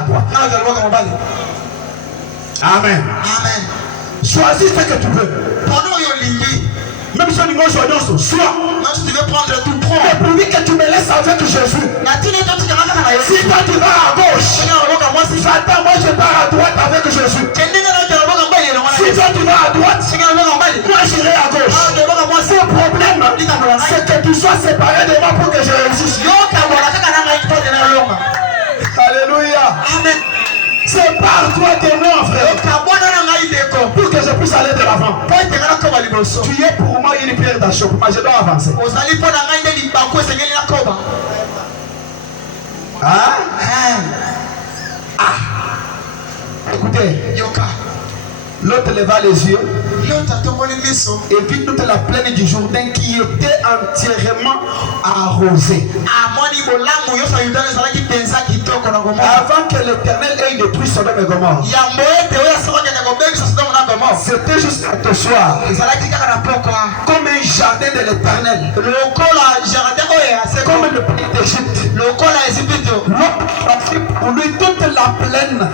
à toi. Amen. Amen. Choisis ce que tu veux. Même si on dit soit. Même si tu veux prendre tout prends. Mais pour lui que tu me laisses avec Jésus. Si toi tu vas à gauche, Satan, moi je pars à droite avec Jésus. Si toi tu vas à droite, moi j'irai à gauche. Le problème, c'est que tu sois séparé de moi pour que je réussisse. Alléluia. Amen. Sépare-toi de moi, frère. Pour que je puisse aller de l'avant. Tu es pour moi une pierre d'achoppement. Je dois avancer. Écoutez. L'autre leva les yeux et vit toute la plaine du Jourdain qui était entièrement arrosée. Avant que l'Éternel ait détruit Sodome et Gomorrhe. C'était juste ce soir. Comme un jardin de l'Éternel. Comme le pays d'Égypte. Pour lui toute la plaine.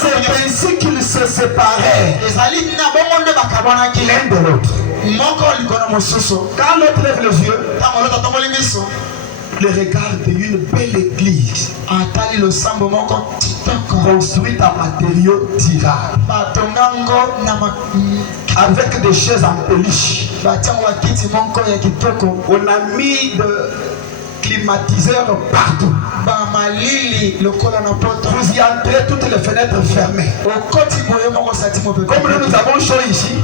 C'est ainsi qu'ils se séparaient l'un de l'autre. Quand l'autre lève les yeux, le regard d'une belle église construite en matériaux durables, avec des chaises en peluche. On a mis de climatiseurs partout. Vous y entrez, toutes les fenêtres fermées. Comme nous avons chaud ici,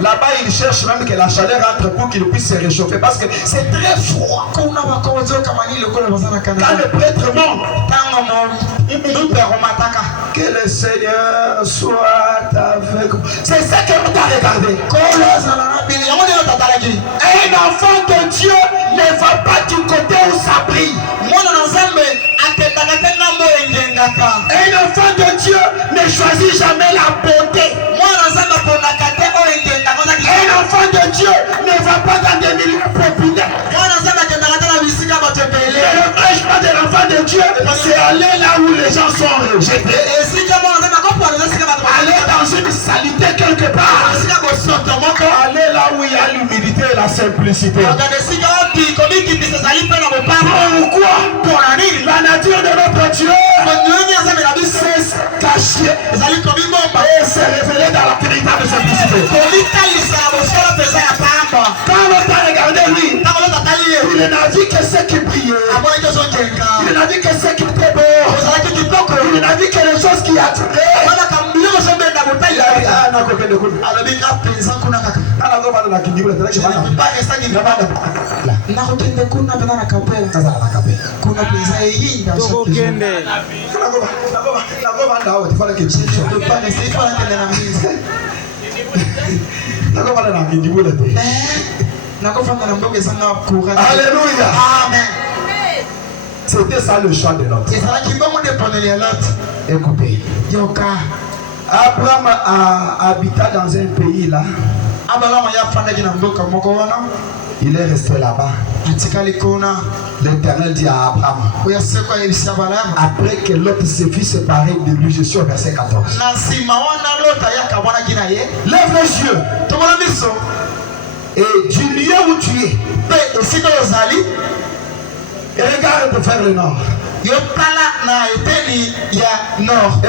là-bas ils cherchent même que la chaleur entre pour qu'ils puissent se réchauffer parce que c'est très froid. Quand le prêtre monte, que le Seigneur soit avec vous. C'est ça que nous avons regardé. Un enfant de Dieu ne va pas du côté où ça brille. Un enfant de Dieu ne choisit jamais la beauté. Un enfant de Dieu ne va pas dans des milieux populaires. Le vrai choix de l'enfant de Dieu, c'est aller là où les gens sont rejetés. Aller dans une saleté quelque part. Aller là où il y a l'humilité et la simplicité. Pourquoi? La nature de notre Dieu c'est caché et se révéler dans la véritable simplicité. Quand on a regardé lui, il n'a vu que ce qui brillait. Il n'a vu que ce qui était beau. Il n'a vu que les choses qui attiraient. Alléluia. Amen. C'était ça le choix de l'autre. Écoutez, Abraham a habité dans un pays là. Il est resté là-bas. L'Éternel dit à Abraham, après que l'autre se fut séparé de lui, je suis au verset 14. Lève les yeux et du lieu où tu es, et regarde vers le nord et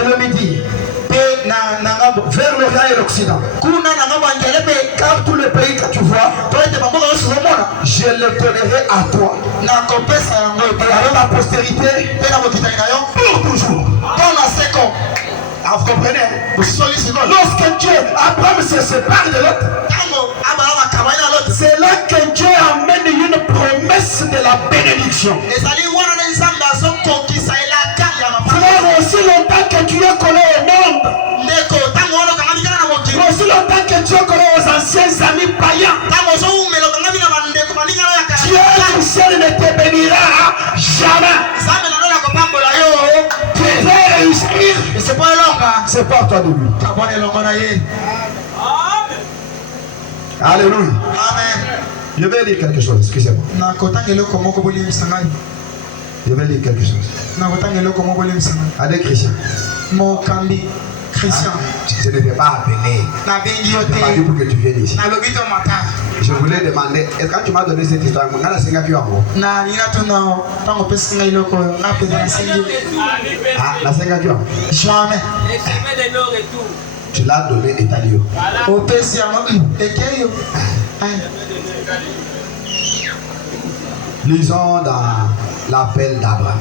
le midi, vers l'Orient et l'Occident. Car tout le pays que tu vois, je le donnerai à toi et à ta postérité pour toujours. Vous comprenez? Lorsque Dieu, Abraham se sépare de l'autre, c'est là que Dieu amène une promesse de la bénédiction. Frère, aussi longtemps que tu es collé au monde, aussi longtemps que tu es collé aux anciens amis païens, Dieu du ciel ne te bénira jamais. Tu veux réussir, sépare-toi de lui. Alléluia. Amen. Je vais dire quelque chose, excusez-moi. Je vais dire quelque chose. Avec Christian. Mon cambi. Christian. Je ne t'ai pas appelé. Je n'ai pas dit pour que tu viennes ici. Je voulais demander, est-ce que quand tu m'as donné cette histoire, je suis un peu jamais. Tu l'as donné et t'as dit. Lisons dans l'appel d'Abraham.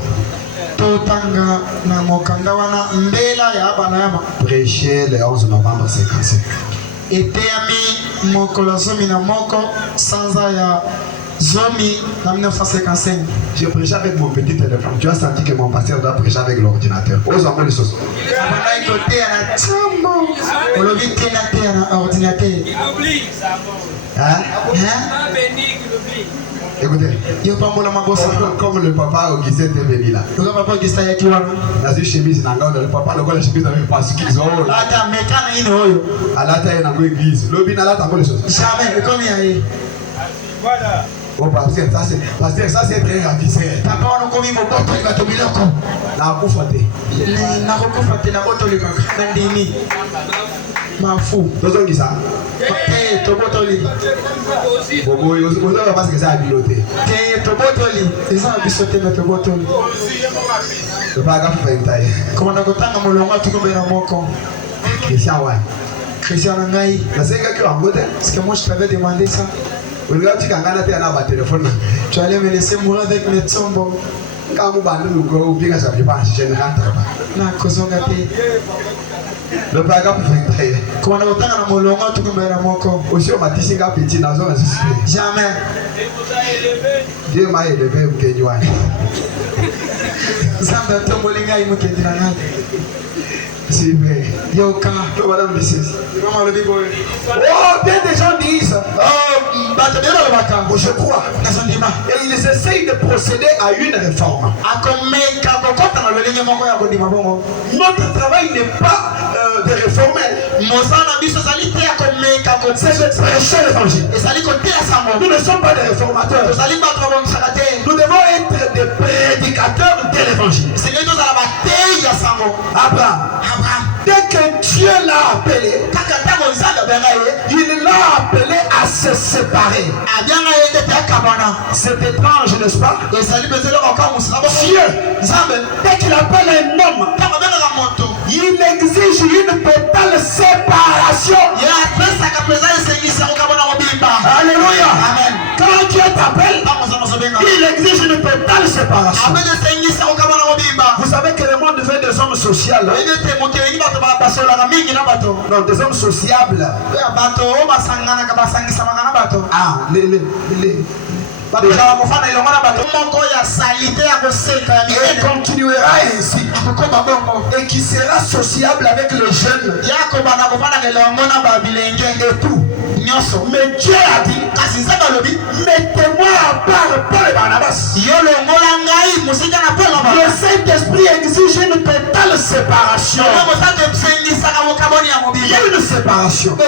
Prêché le 11 novembre 55. Je prêchais avec mon petit téléphone. Tu as senti que mon pasteur doit prêcher avec l'ordinateur. Aux amours les choses. Hein? Écoutez, comme le papa Augustin était venu là. Dans une chemise, le papa le la chemise avec pas ce qu'ils ont là. À la taille dans l'église. Le bin à la table les choses. Jamais, comme il y a. Voilà. Oh, pasteur, ça c'est très ravissé. Papa, on a commis mon porte, il va te dire quoi? Na kufate. Na kufate na boto le baka. Ndini. Ma fou. Tozo ngisa. Eh, to boto li. Bobo, on va passer que ça a biloté. Eh, to boto li. C'est ça bisoté na to boto li. To pas ga faire taille. Comment na kotanga molonga tu ko bena moko. Christian ouais. Christian ngai. Na senga ki wangote. Parce que moi je t'avais demandé ça. Tu allais me laisser mourir avec mes tombes. Quand vous bandez le gros, bien que ça ne pas, je ne rentre pas. Na kozongate. Le bagage pour faire. Comment on a un molonga tout comme un moko. Aussi on m'a dit que petit dans zone jamais. Dieu m'a élevé au Kenya. Zamba tombolinga imu kedirana. C'est vrai. Yoka. Madame Bissis. Maman le bibo. Oh, bien des gens disent. Je crois. Et ils essayent de procéder à une réforme. Notre travail n'est pas de réformer. C'est de prêcher l'évangile. Nous ne sommes pas des réformateurs. Nous devons être des prédicateurs de l'évangile. Abraham. Dès que Dieu l'a appelé, il l'a appelé à se séparer. C'est étrange, n'est-ce pas? Dieu, dès qu'il appelle un homme, il exige une totale séparation. Alléluia. Quand Dieu t'appelle, il exige une totale séparation. Vous savez que le monde veut des hommes sociaux. Non, des hommes sociables. Ah, et continuera ainsi. Et qui sera sociable avec le jeune. Et tout. Mais Dieu a dit, mettez-moi à part Paul et Barnabas. Le Saint-Esprit exige une totale séparation. Il y a une séparation. Il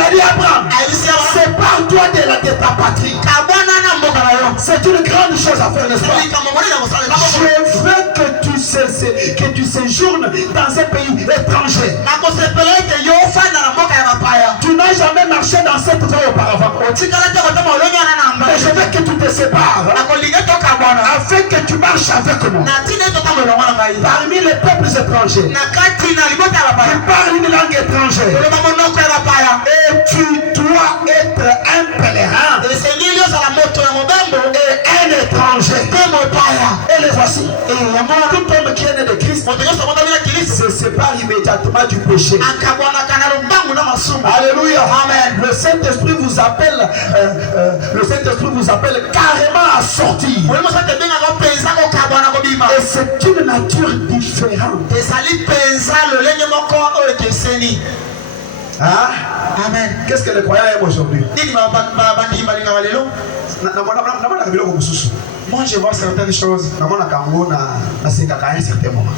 a dit à Abraham, sépare-toi de ta patrie. C'est une grande chose à faire, n'est-ce pas? Je veux que tu séjournes dans un pays étranger. Tu n'as jamais marché dans cette voie auparavant. Mais je veux que tu te sépares afin que tu marches avec moi parmi les peuples étrangers. Tu parles une langue étrangère et tu dois être un pèlerin et un étranger. Et les voici. Tout homme qui est né de Christ se sépare immédiatement du péché. Alléluia. Amen. Le Saint-Esprit vous appelle, carrément à sortir. Et c'est une nature différente. Hein? Amen. Qu'est-ce que les croyants aiment aujourd'hui? Moi je vois certaines choses.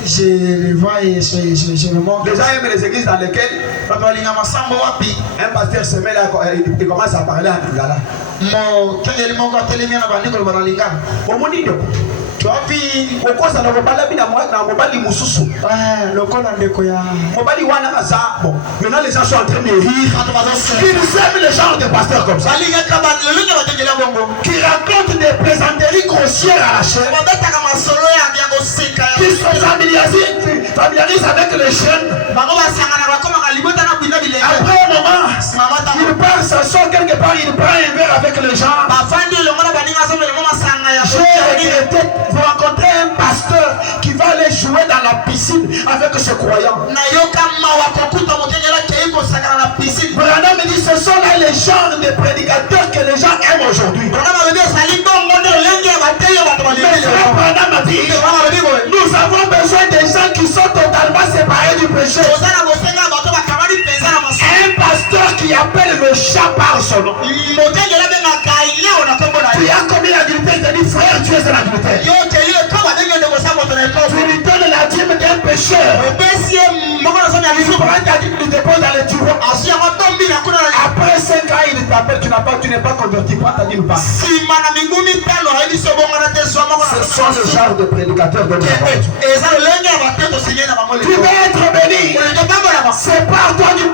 Je les vois et je me montre. Les gens aiment les églises dans lesquelles un pasteur se met là et commence à parler en lingala. Wapi okoza na mobali bina na mobali mususu lokola ndeko ya mobali wana maza bon maintenant les gens sont en train de rire ils aiment le genre de pasteur comme ça qui raconte des plaisanteries grossières à la chair qui se familiarisent avec les jeunes. Après un moment il part s'asseoir quelque part, il prend un verre avec les gens. J'ai regretté, vous rencontrez un pasteur qui va aller jouer dans la piscine avec ses croyants. Branham me dit ce sont là les genres de prédicateurs que les gens aiment aujourd'hui. Branham a dit nous avons besoin des gens qui sont totalement séparés du péché. Un pasteur qui appelle le chat par son nom. Tu as combien d'adultère? Il te dit frère, tu es un adultère. Tu lui donnes la dîme d'un pécheur. Tu prends ta dîme, tu déposes dans les tuyaux. Après 5 ans, il t'appelle, tu n'es pas converti. Prends ta dîme pas. Ce sont le genre de prédicateurs de l'Église. Tu veux être béni. C'est par toi du